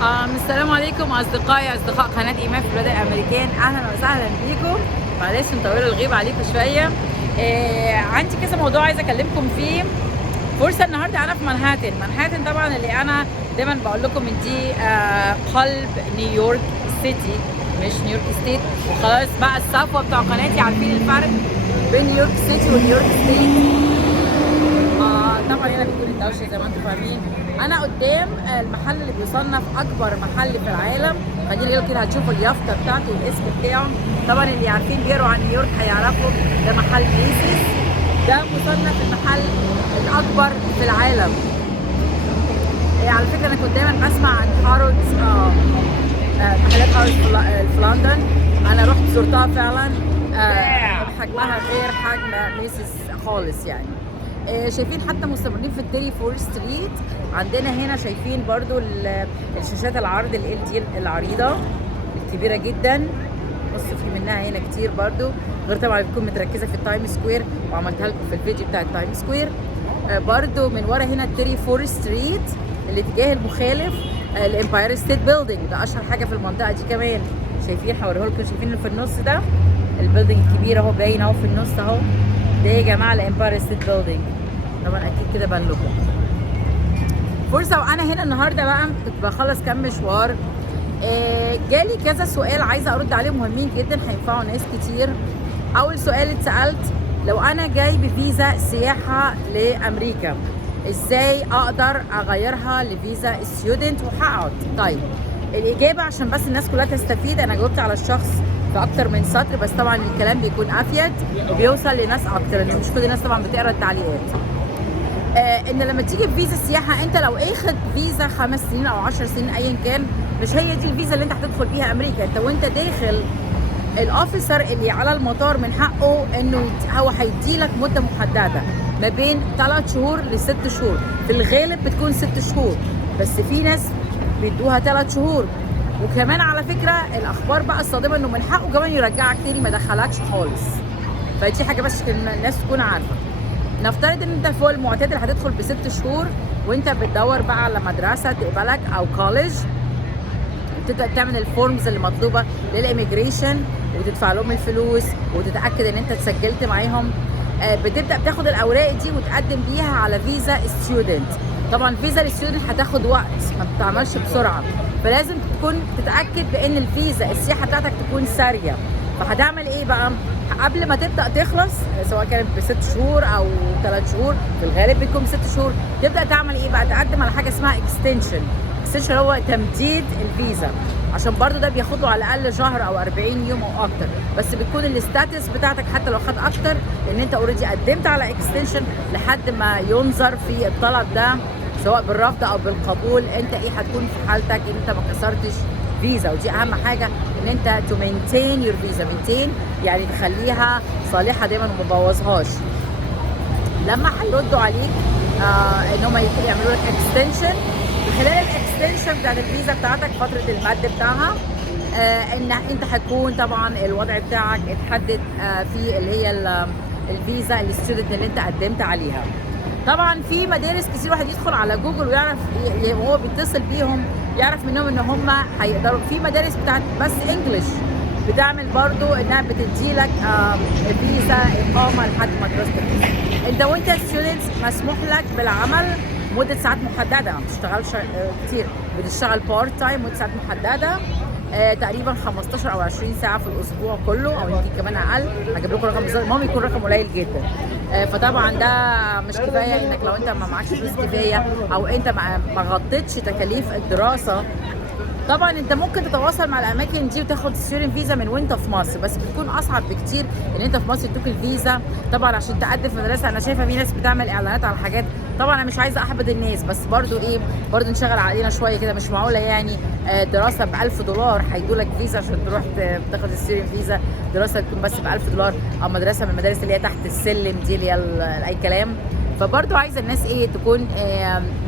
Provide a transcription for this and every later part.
السلام عليكم اصدقاء قناه ايمان في البلاد الامريكان. اهلا وسهلا بيكم. معلش مطوله الغيب عليكم شويه. عندي كذا موضوع عايزه اكلمكم فيه. فرصه النهارده انا في منهاتن طبعا اللي انا دايما بقول لكم ان دي قلب نيويورك سيتي مش نيويورك ستيت. وخلاص بقى الصفوه بتوع قناتي عارفين الفرق بين نيويورك سيتي ونيويورك ستيت. طبعا هنا بتكون الدوشه زي ما انتم فاهمين. انا قدام المحل اللي بيصنف اكبر محل في العالم. خلينا كده هتشوفوا اليافطه بتاعته والاسم بتاعه. طبعا اللي عارفين بيقروا عن نيويورك هيعرفوا ده محل ميسيس. ده مصنف المحل الاكبر في العالم. على فكره انا كنت دايما بسمع عن هارودز، محلات هارودز في لندن. انا رحت زرتها فعلا. حجمها غير حجم ميسيس خالص يعني. شايفين حتى مستمرين في التيري فور ستريت. عندنا هنا شايفين برضو الشاشات العرض ال دي العريضه الكبيره جدا. بص في منها هنا كتير برضو، غير طبعا بتكون متركزه في التايم سكوير وعملتها لكم في الفيديو بتاع التايم سكوير. برضو من ورا هنا التيري فور ستريت الاتجاه المخالف الامباير ستيت بيلدينج، ده اشهر حاجه في المنطقه دي كمان. شايفين هوريه لكم، شايفين اللي في النص ده البيلدينج الكبير اهو باين اهو في النص اهو. ده يا جماعه الامباير ستيت بيلدينج. طبعا اكيد كده بان لكم فرصه. وانا هنا النهارده بقى كنت بخلص كام مشوار. جالي كذا سؤال عايزه ارد عليهم مهمين جدا هينفعوا ناس كتير. اول سؤال اتسالت، لو انا جاي بفيزا سياحه لامريكا ازاي اقدر اغيرها لفيزا ستودنت وهقعد؟ طيب الاجابه عشان بس الناس كلها تستفيد، انا جاوبت على الشخص في اكتر من سطر، بس طبعا الكلام بيكون افيد وبيوصل لناس اكتر لان مش كل الناس طبعا بتقرا التعليقات. ان لما تيجي بفيزا سياحه، انت لو اخد فيزا 5 سنين او 10 سنين ايا كان، مش هي دي الفيزا اللي انت هتدخل بيها امريكا. انت وانت داخل الاوفيسر اللي على المطار من حقه انه هو هيديلك مده محدده ما بين 3 شهور ل6 شهور. في الغالب بتكون 6 شهور، بس في ناس بيدوها 3 شهور. وكمان على فكره الاخبار بقى الصادمه انه من حقه كمان يرجعك تاني ما يدخلكش خالص. فدي حاجه بس الناس تكون عارفه. نفترض ان انت فوق المعتاد اللي هتدخل ب6 شهور وانت بتدور بقى على مدرسه تقبلك او كوليج، تبدا تعمل الفورمز اللي مطلوبه للإيميجريشن وتدفع لهم الفلوس وتتاكد ان انت اتسجلت معاهم. بتبدا بتاخد الاوراق دي وتقدم بيها على فيزا ستودنت. طبعا فيزا الستودنت هتاخد وقت، ما بتعملش بسرعه، فلازم تكون تتاكد بان الفيزا السياحه بتاعتك تكون ساريه. فهتعمل ايه بقى؟ قبل ما تبدا تخلص سواء كانت ب6 شهور او 3 شهور، في الغالب بتكون 6 شهور، تبدا تعمل ايه بقى؟ تقدم على حاجه اسمها اكستنشن. اكستنشن هو تمديد الفيزا، عشان برضو ده بياخد له على الاقل شهر او 40 يوم او اكتر، بس بتكون الستاتس بتاعتك حتى لو خد اكتر ان انت اوريدي قدمت على اكستنشن لحد ما ينظر في الطلب ده سواء بالرفض او بالقبول. انت ايه هتكون في حالتك ان انت ما كسرتش فيزا، ودي اهم حاجه ان انت تو مينتين يور فيزا. مينتين يعني تخليها صالحه دايما وما تبوظهاش. لما هيردوا عليك ان هم يعملوا لك اكستنشن، خلال الاكستنشن بتاعت الفيزا بتاعتك فتره المد بتاعها ان انت هتكون طبعا الوضع بتاعك اتحدد في اللي هي الفيزا الستودنت اللي انت قدمت عليها. طبعا في مدارس كتير واحد يدخل على جوجل ويعرف وهو بيتصل بيهم يعرف منهم ان هم هيقدروا. في مدارس بتاعت بس انجلش بتعمل برضو انها بتدي لك فيزا اقامه لحد ما تدرس. انت وانت ستودنت مسموح لك بالعمل مده ساعات محدده، ما بتشتغلش كتير، بتشتغل بارت تايم مده ساعات محدده تقريبا 15 او 20 ساعه في الاسبوع كله، او يمكن كمان اقل. هجيب لكم رقم بالظبط، المهم يكون رقم قليل جدا. فطبعا ده مش كفايه انك لو انت ما معكش فلوس كفايه او انت ما غطيتش تكاليف الدراسه. طبعا انت ممكن تتواصل مع الاماكن دي وتاخد ستودنت فيزا من وانت في مصر، بس بتكون اصعب بكتير ان انت في مصر تدوك الفيزا. طبعا عشان تقدم في مدرسه، انا شايفه في ناس بتعمل اعلانات على حاجات، طبعا انا مش عايزه احبط الناس، بس برضو ايه، برضو نشغل علينا شويه كده. مش معقوله يعني دراسه ب$1000 هيدوا لك فيزا عشان تروح تاخد الستودنت فيزا. دراسه تكون بس ب$1000 او مدرسه من المدارس اللي هي تحت السلم دي اللي هي اي كلام. فبرضو عايزه الناس ايه تكون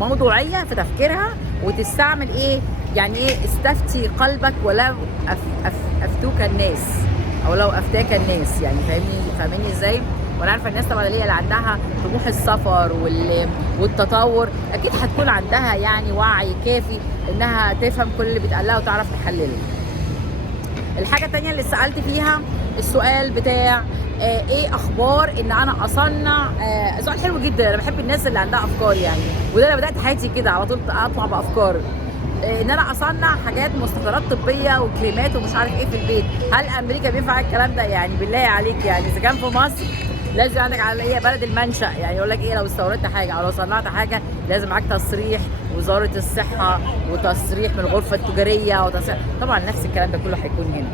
موضوعيه في تفكيرها وتستعمل ايه يعني ايه، استفتي قلبك ولو افتوك الناس او لو افتاك الناس، يعني فاهمني ازاي؟ وانا عارفه الناس طبعا اللي عندها طموح السفر والتطور اكيد هتكون عندها يعني وعي كافي انها تفهم كل اللي بيتقال لها وتعرف تحلله. الحاجه الثانيه اللي سالت فيها السؤال بتاع ايه اخبار ان انا اصنع، سؤال حلو جدا. انا بحب الناس اللي عندها افكار يعني، وده انا بدات حياتي كده على طول اطلع بافكار ان انا اصنع حاجات مستحضرات طبيه وكريمات ومش عارف ايه في البيت. هل امريكا بينفع الكلام ده؟ يعني بالله عليك، يعني اذا كان في مصر لازم عندك على هي بلد المنشأ، يعني يقول لك ايه لو استوردت حاجه او لو صنعت حاجه لازم معاك تصريح وزاره الصحه وتصريح من الغرفه التجاريه وتصريح. طبعا نفس الكلام ده كله هيكون هنا،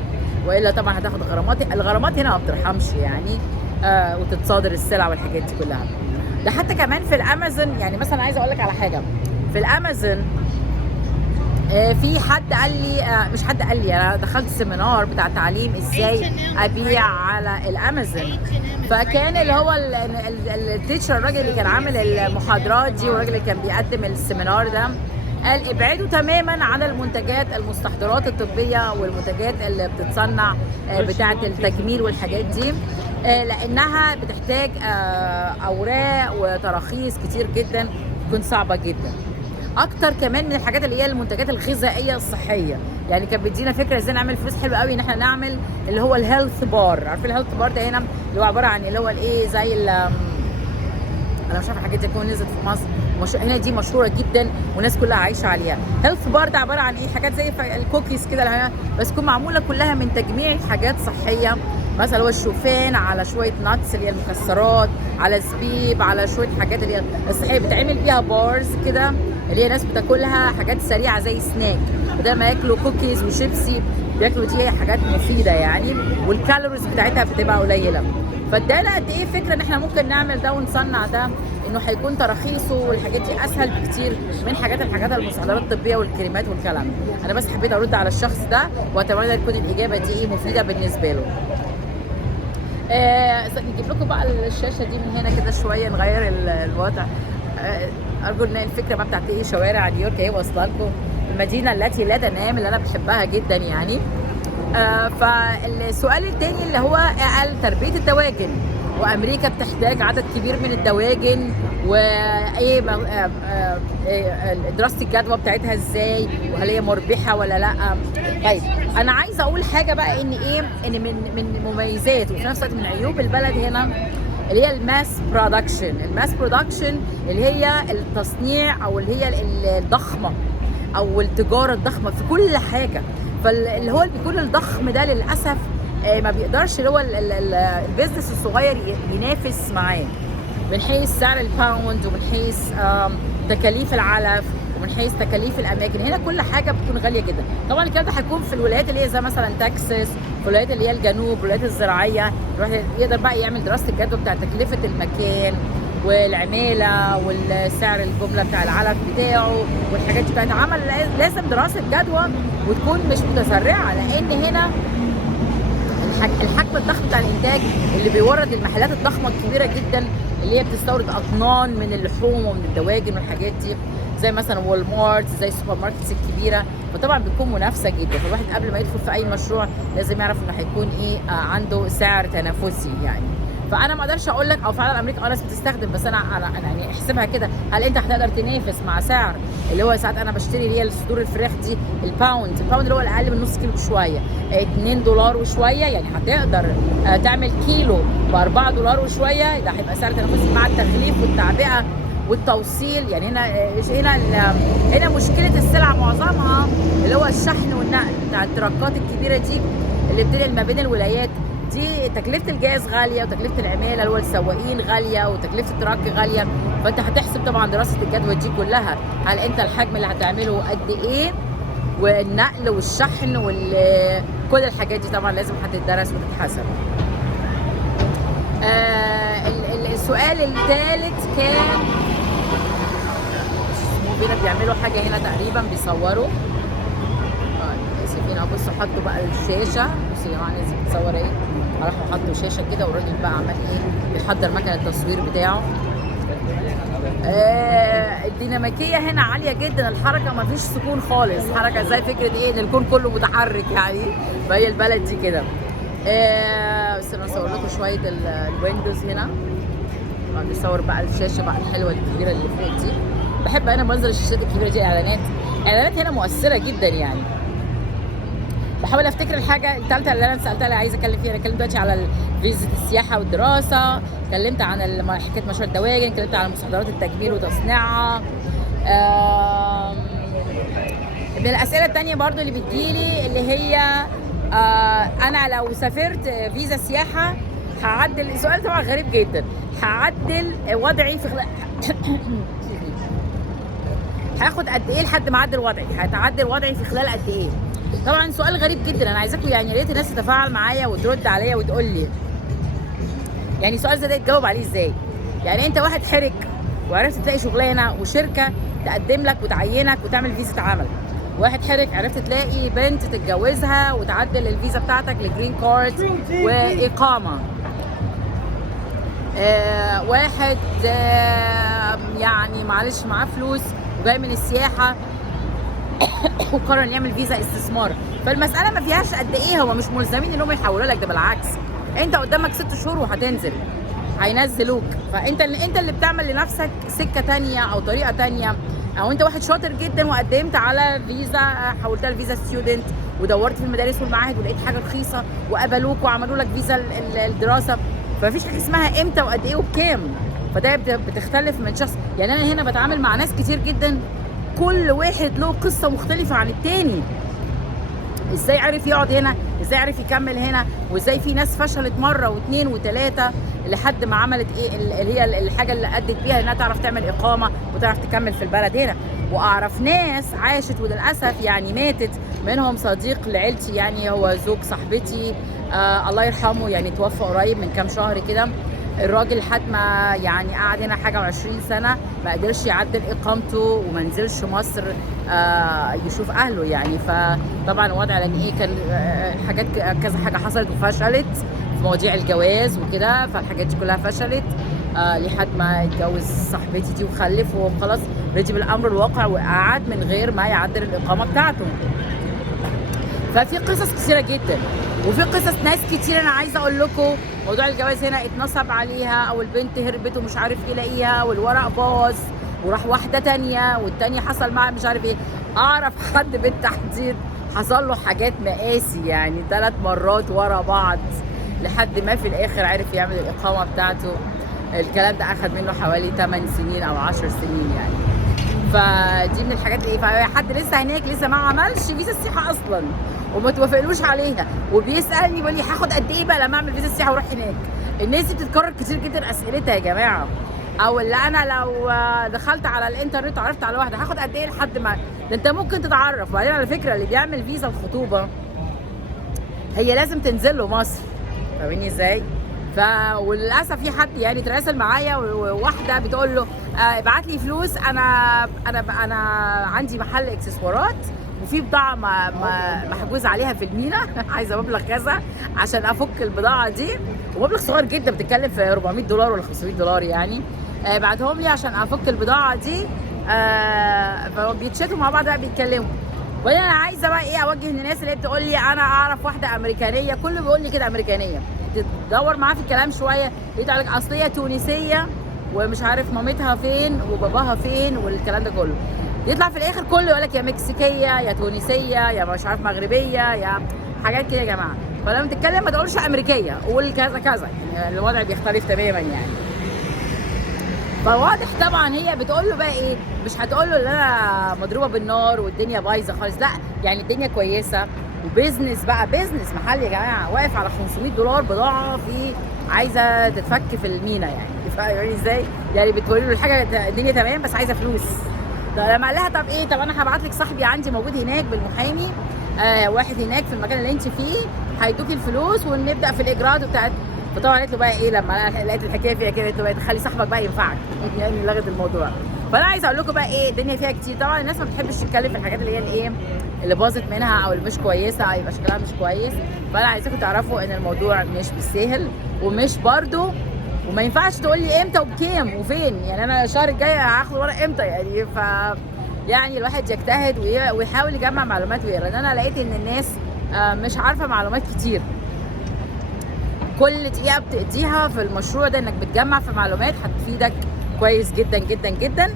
والا طبعا هتاخد غرامات. الغرامات هنا ما بترحمش يعني، وتتصادر السلع والحاجات دي كلها. ده حتى كمان في الامازون، يعني مثلا عايزه اقول لك على حاجه في الامازون. في حد قال لي، مش حد قال لي، انا دخلت سيمينار بتاع تعليم ازاي ابيع على الامازون. فكان اللي هو التيتشر، الراجل اللي كان عامل المحاضرات دي والراجل اللي كان بيقدم السيمينار ده، قال ابعدوا تماما عن المنتجات المستحضرات الطبيه والمنتجات اللي بتتصنع بتاعه التجميل والحاجات دي، لانها بتحتاج اوراق وتراخيص كتير جدا، تكون صعبه جدا اكتر كمان من الحاجات اللي هي المنتجات الغذائيه الصحيه. يعني كان بيدينا فكره ازاي نعمل فلوس حلوه قوي ان احنا نعمل اللي هو الهيلث بار. عارفين الهيلث بار ده هنا اللي هو عباره عن اللي هو الايه زي انا مش عارفه الحاجات دي تكون نزلت في مصر، هنا دي مشهوره جدا والناس كلها عايشه عليها. هيلث بار ده عباره عن ايه؟ حاجات زي الكوكيز كده، بس تكون معموله كلها من تجميع حاجات صحيه، مثلا هو الشوفان على شويه ناتس اللي هي المكسرات على زبيب على شويه حاجات اللي هي الصحيه، بتعمل بيها بارز كده اللي هي ناس بتاكلها حاجات سريعه زي سناك، بدل ما ياكلوا كوكيز وشيبسي بياكلوا دي هي حاجات مفيده يعني، والكالوريز بتاعتها بتبقى قليله. فادانا قد ايه فكره ان احنا ممكن نعمل ده ونصنع ده، انه هيكون تراخيصه والحاجات دي اسهل بكتير من الحاجات المستحضرات الطبيه والكريمات والكلام. انا بس حبيت ارد على الشخص ده، واتمنى تكون الاجابه دي مفيده بالنسبه له. نجيب لكم بقى الشاشه دي من هنا كده شويه، نغير الوضع. ارجو ان الفكره بقى بتاعت ايه شوارع نيويورك اهي واصله لكم، المدينه التي لا تنام اللي انا بحبها جدا يعني. فالسؤال الثاني اللي هو قال تربيه الدواجن، وامريكا بتحتاج عدد كبير من الدواجن، وايه دراسه الجدوى بتاعتها ازاي، وهل هي مربحه ولا لا. طيب انا عايزه اقول حاجه بقى ان ايه، ان من مميزات وفي نفس الوقت من عيوب البلد هنا اللي هي الماس برودكشن اللي هي التصنيع او اللي هي الضخمه او التجاره الضخمه في كل حاجه. فاللي هو اللي بيكون الضخم ده للاسف ما بيقدرش اللي هو البيزنس الصغير ينافس معاه، من حيث سعر الباوند ومن حيث تكاليف العلف ومن حيث تكاليف الاماكن. هنا كل حاجه بتكون غاليه جدا. طبعا الكلام ده هيكون في الولايات اللي هي زي مثلا تكساس، في الولايات اللي هي الجنوب، الولايات الزراعيه، يقدر بقى يعمل دراسه الجدوى بتاع تكلفه المكان والعماله والسعر الجمله بتاع العلف بتاعه والحاجات دي بتاعت عمل. لازم دراسه جدوى وتكون مش متسرعه، لان هنا الحجم الضخم بتاع الانتاج اللي بيورد المحلات الضخمه الكبيره جدا اللي هي بتستورد اطنان من اللحوم ومن الدواجن والحاجات دي، زي مثلا وول مارت، زي السوبر ماركتس الكبيره. فطبعا بتكون منافسه جدا، فالواحد قبل ما يدخل في اي مشروع لازم يعرف انه هيكون ايه عنده سعر تنافسي يعني. فانا ما اقدرش اقول لك او فعلا امريكا ناس بتستخدم، بس انا يعني احسبها كده، هل انت هتقدر تنافس مع سعر اللي هو ساعات انا بشتري اللي هي صدور الفراخ دي الباوند اللي هو الاقل من نص كيلو بشويه $2 وشويه، يعني هتقدر تعمل كيلو ب$4 وشويه، ده هيبقى سعر تنافسي مع التغليف والتعبئه والتوصيل. يعني هنا مشكله السلع معظمها اللي هو الشحن والنقل بتاع التركات الكبيره دي اللي بتنقل ما بين الولايات دي. تكلفه الجاز غاليه، وتكلفه العماله اللي هو السواقين غاليه، وتكلفه التراك غاليه. فانت هتحسب طبعا دراسه الجدوى دي كلها، هل انت الحجم اللي هتعمله قد ايه، والنقل والشحن كل الحاجات دي طبعا لازم هتدرس وتتحسب. السؤال الثالث كان هنا بيعملوا حاجه هنا تقريبا بيصوروا. اسفين اهو، بصوا حطوا بقى الشاشه، بصوا يا جماعه الناس بتصور ايه، راحوا حطوا شاشه كده والراجل بقى عمال ايه بيحضر مكنه التصوير بتاعه. الديناميكيه هنا عاليه جدا، الحركه ما فيش سكون خالص، حركه زي فكره ايه ان الكون كله متحرك يعني، فهي البلد دي كده. بس انا اصور لكم شويه الويندوز هنا. بنصور بقى الشاشه بقى الحلوه الكبيره اللي فوق دي. بحب انا منظر الشاشات الكبيره دي. اعلانات هنا مؤثره جدا يعني. بحاول افتكر الحاجه الثالثه اللي انا سالتها اللي عايزه اتكلم فيها. انا اتكلمت دلوقتي على فيزا السياحه والدراسه، اتكلمت عن حكايه مشروع الدواجن، اتكلمت عن مستحضرات التجميل وتصنيعها. من الاسئله الثانيه برضو اللي بتجيلي اللي هي انا لو سافرت فيزا سياحه هعدل. السؤال طبعا غريب جدا. هعدل وضعي في هاخد قد ايه لحد ما اعدل وضعي؟ هتعدل وضعي في خلال قد ايه؟ طبعا سؤال غريب جدا. انا عايزاكم يعني يا ريت الناس تتفاعل معايا وترد عليا وتقول لي يعني سؤال زي ده تجاوب عليه ازاي؟ يعني انت واحد حرك وعرفت تلاقي شغلانه وشركه تقدم لك وتعينك وتعمل فيزا عمل. واحد حرك عرفت تلاقي بنت تتجوزها وتعدل الفيزا بتاعتك لجرين كارد واقامه. واحد يعني معلش معاه فلوس وجاي من السياحه وقرر يعمل فيزا استثمار. فالمساله ما فيهاش قد ايه، هم مش ملزمين انهم يحولوا لك، ده بالعكس انت قدامك 6 شهور وهتنزل، هينزلوك. فانت اللي بتعمل لنفسك سكه تانية او طريقه تانية. او انت واحد شاطر جدا وقدمت على فيزا، حولتها لفيزا ستودنت ودورت في المدارس والمعاهد ولقيت حاجه رخيصه وقبلوك وعملوا لك فيزا الدراسه. فمفيش حاجه اسمها امتى وقد ايه وبكام. فده بتختلف من شخص. يعني انا هنا بتعامل مع ناس كتير جدا، كل واحد له قصه مختلفه عن التاني. ازاي عرف يقعد هنا، ازاي عرف يكمل هنا، وازاي في ناس فشلت مره واثنين وثلاثه لحد ما عملت ايه اللي هي الحاجه اللي ادت بيها انها تعرف تعمل اقامه وتعرف تكمل في البلد هنا. واعرف ناس عاشت وللاسف يعني ماتت. منهم صديق لعيلتي يعني هو زوج صاحبتي الله يرحمه، يعني توفى قريب من كام شهر كده. الراجل لحد ما يعني قعد هنا حاجه و20 سنه ما قدرش يعدل اقامته وما نزلش مصر يشوف اهله يعني. فطبعا الوضع لان ايه كان حاجات كذا حاجه حصلت وفشلت في مواضيع الجواز وكده، فالحاجات دي كلها فشلت لحد ما اتجوز صاحبتي دي وخلف وخلاص رضي بالامر الواقع وقعد من غير ما يعدل الاقامه بتاعته. ففي قصص كثيره جدا، وفي قصص ناس كتير. انا عايزه اقول لكم موضوع الجواز هنا اتنصب عليها، او البنت هربت ومش عارف يلاقيها والورق باظ وراح واحده تانية والتانية حصل معها مش عارف ايه. اعرف حد بالتحديد حصل له حاجات مقاسي يعني 3 مرات ورا بعض لحد ما في الاخر عرف يعمل الاقامه بتاعته. الكلام ده اخذ منه حوالي 8 سنين او 10 سنين يعني. فدي من الحاجات اللي حد لسه هناك لسه ما عملش فيزا السياحه اصلا وما توافقلوش عليها وبيسالني بيقول لي هاخد قد ايه بقى لما اعمل فيزا السياحه واروح هناك. الناس دي بتتكرر كتير جدا اسئلتها يا جماعه. او اللي انا لو دخلت على الانترنت وعرفت على واحده هاخد قد ايه لحد ما ده انت ممكن تتعرف. وبعدين على فكره اللي بيعمل فيزا الخطوبه هي لازم تنزل له مصر، فاهميني ازاي؟ وللاسف في حد يعني تراسل معايا وواحده بتقول له ابعت لي فلوس، انا عندي محل اكسسوارات وفي بضاعه محجوز عليها في المينا عايزه مبلغ كذا عشان افك البضاعه دي، ومبلغ صغير جدا بتتكلم في $400 ولا $500 يعني. بعتهم لي عشان افك البضاعه دي. فبيتشاتوا مع بعض بقى بيتكلموا. وانا عايزه بقى ايه اوجه للناس اللي بتقول لي انا اعرف واحده امريكانيه، كله بيقول لي كده امريكانيه. تدور معاه في الكلام شويه لقيت عليك اصل هي تونسيه ومش عارف مامتها فين وباباها فين والكلام ده كله. يطلع في الاخر كله يقول لك يا مكسيكيه يا تونسيه يا مش عارف مغربيه يا حاجات كده يا جماعه. فلما تتكلم ما تقولش امريكيه، قول كذا كذا يعني الوضع بيختلف تماما يعني. فواضح طبعا هي بتقول له بقى ايه، مش هتقول له ان انا مضروبه بالنار والدنيا بايظه خالص، لا يعني الدنيا كويسه وبيزنس بقى، بيزنس محل يا جماعه واقف على $500 بضاعه في عايزه تتفك في المينا يعني. فاهمين ازاي؟ يعني بتقول له الحاجه الدنيا تمام بس عايزه فلوس. لما قال لها طب ايه، طب انا هبعت لك صاحبي عندي موجود هناك بالمحامي واحد هناك في المكان اللي انت فيه هيدوكي الفلوس ونبدا في الاجراءات بتاعت. فطبعا قالت له بقى ايه لما لقيت الحكايه فيها كده قالت له بقى تخلي صاحبك بقى ينفعك يعني لغت الموضوع. فانا عايزه اقول لكم بقى ايه الدنيا فيها كتير. طبعا الناس ما بتحبش تتكلم في الحاجات اللي هي الايه اللي باظت منها او اللي مش كويسه او يبقى شكلها مش كويس. فانا عايزاكم تعرفوا ان الموضوع مش بالسهل ومش برده، وما ينفعش تقول لي امتى وبكام وفين. يعني انا الشهر الجاي هاخد ورق امتى يعني. يعني الواحد يجتهد ويحاول يجمع معلومات ويقرا. لان انا لقيت ان الناس مش عارفه معلومات كتير. كل دقيقه بتقضيها في المشروع ده انك بتجمع في معلومات هتفيدك كويس جدا جدا جدا.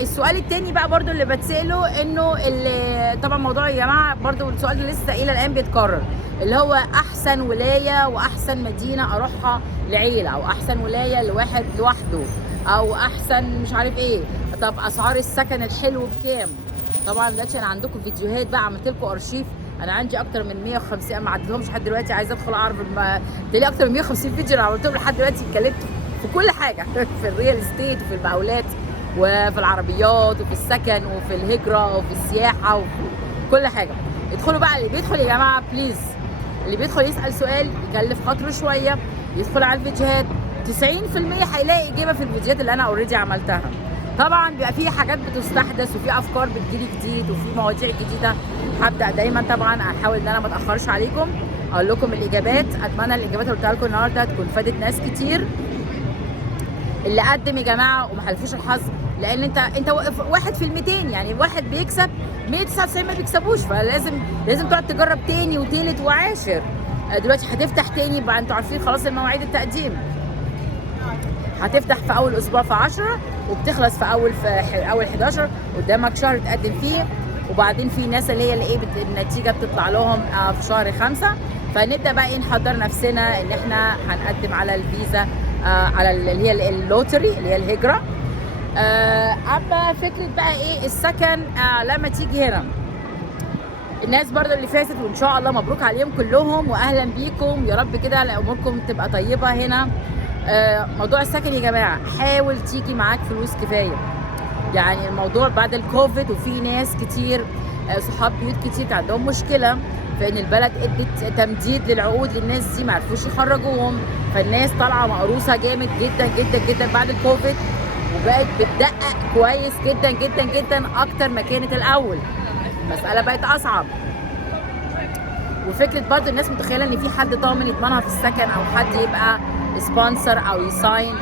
السؤال التاني بقى برضو اللي بتسأله انه اللي طبعا موضوع يا جماعه برضو السؤال ده لسه الى الان بيتكرر، اللي هو احسن ولايه واحسن مدينه اروحها لعيله، او احسن ولايه لواحد لوحده، او احسن مش عارف ايه. طب اسعار السكن الحلو بكام؟ طبعا دلوقتي انا عندكم فيديوهات بقى، عملت لكم ارشيف، انا عندي اكتر من 150 ما عدتهمش لحد دلوقتي، عايزه ادخل اعرف تلاقي اكتر من 150 فيديو انا عملتهم لحد دلوقتي، اتكلمت في كل حاجه في الريال استيت وفي المقاولات وفي العربيات وفي السكن وفي الهجره وفي السياحه وفي كل حاجه. ادخلوا بقى، اللي بيدخل يا جماعه بليز، اللي بيدخل يسال سؤال يكلف خاطره شويه، يدخل على الفيديوهات 90% هيلاقي اجابه في الفيديوهات اللي انا اوريدي عملتها. طبعا بيبقى في حاجات بتستحدث وفي افكار بتجيلي جديد وفي مواضيع جديده، هبدا دايما طبعا احاول ان انا ما اتاخرش عليكم اقول لكم الاجابات. اتمنى الاجابات اللي قلتها لكم النهارده تكون فادت ناس كتير. اللي قدم يا جماعه وما حلفوش الحظ، لان انت واحد في ال200، يعني واحد بيكسب 199 ما بيكسبوش، فلازم تقعد تجرب تاني وتالت وعاشر. دلوقتي هتفتح تاني بقى، انتوا عارفين خلاص المواعيد التقديم، هتفتح في اول اسبوع في 10 وبتخلص في اول 11، قدامك شهر تقدم فيه. وبعدين في ناس اللي هي اللي ايه النتيجه بتطلع لهم في شهر 5، فنبدا بقى ايه نحضر نفسنا ان احنا هنقدم على الفيزا، على اللي هي اللوتري اللي هي الهجره. اما فكره بقى ايه السكن لما تيجي هنا، الناس برضه اللي فاتت وان شاء الله مبروك عليهم كلهم واهلا بيكم، يا رب كده اموركم تبقى طيبه هنا. موضوع السكن يا جماعه حاول تيجي معاك فلوس كفايه، يعني الموضوع بعد الكوفيد وفي ناس كتير صحاب بيوت كتير عندهم مشكله في ان البلد ادت تمديد للعقود للناس دي ما عرفوش يخرجوهم، فالناس طالعه مقروصه جامد جدا جدا جدا بعد الكوفيد، وبقت بتدقق كويس جدا جدا جدا اكتر ما كانت الاول، المساله بقت اصعب. وفكره برضه الناس متخيله ان في حد ضامن يضمنها في السكن او حد يبقى سبونسر او يساين.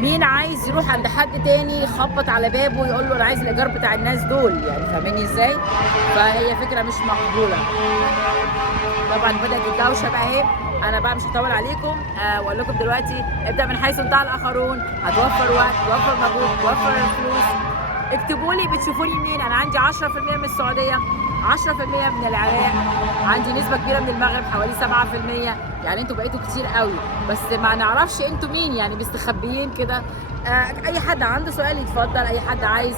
مين عايز يروح عند حد تاني يخبط على بابه ويقول له انا عايز الايجار بتاع الناس دول؟ يعني فاهميني ازاي؟ فهي فكره مش مقبوله. طبعا بدات الدوشه بقى اهي، انا بقى مش هطول عليكم واقول لكم دلوقتي ابدا من حيث انتهى الاخرون، هتوفر وقت، توفر مجهود، توفر فلوس. اكتبوا لي بتشوفوني منين، انا عندي 10% من السعوديه، 10% من العراق، عندي نسبه كبيره من المغرب حوالي 7%، يعني انتوا بقيتوا كتير قوي بس ما نعرفش انتوا مين، يعني مستخبيين كده. اي حد عنده سؤال يتفضل، اي حد عايز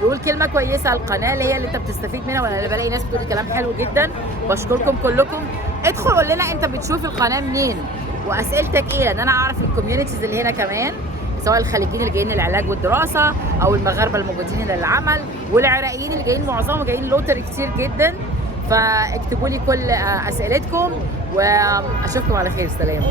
يقول كلمه كويسه، القناه اللي هي اللي انت بتستفيد منها، ولا بلاقي ناس بتقول كلام حلو جدا، بشكركم كلكم. ادخل قول لنا انت بتشوف القناه منين واسئلتك ايه، لان انا اعرف الكوميونيتيز اللي هنا كمان، سواء الخليجيين اللي جايين للعلاج والدراسه او المغاربه الموجودين هنا للعمل، والعراقيين اللي جايين معظمهم جايين لوتري كتير جدا. فاكتبوا لي كل اسئلتكم واشوفكم على خير. سلام.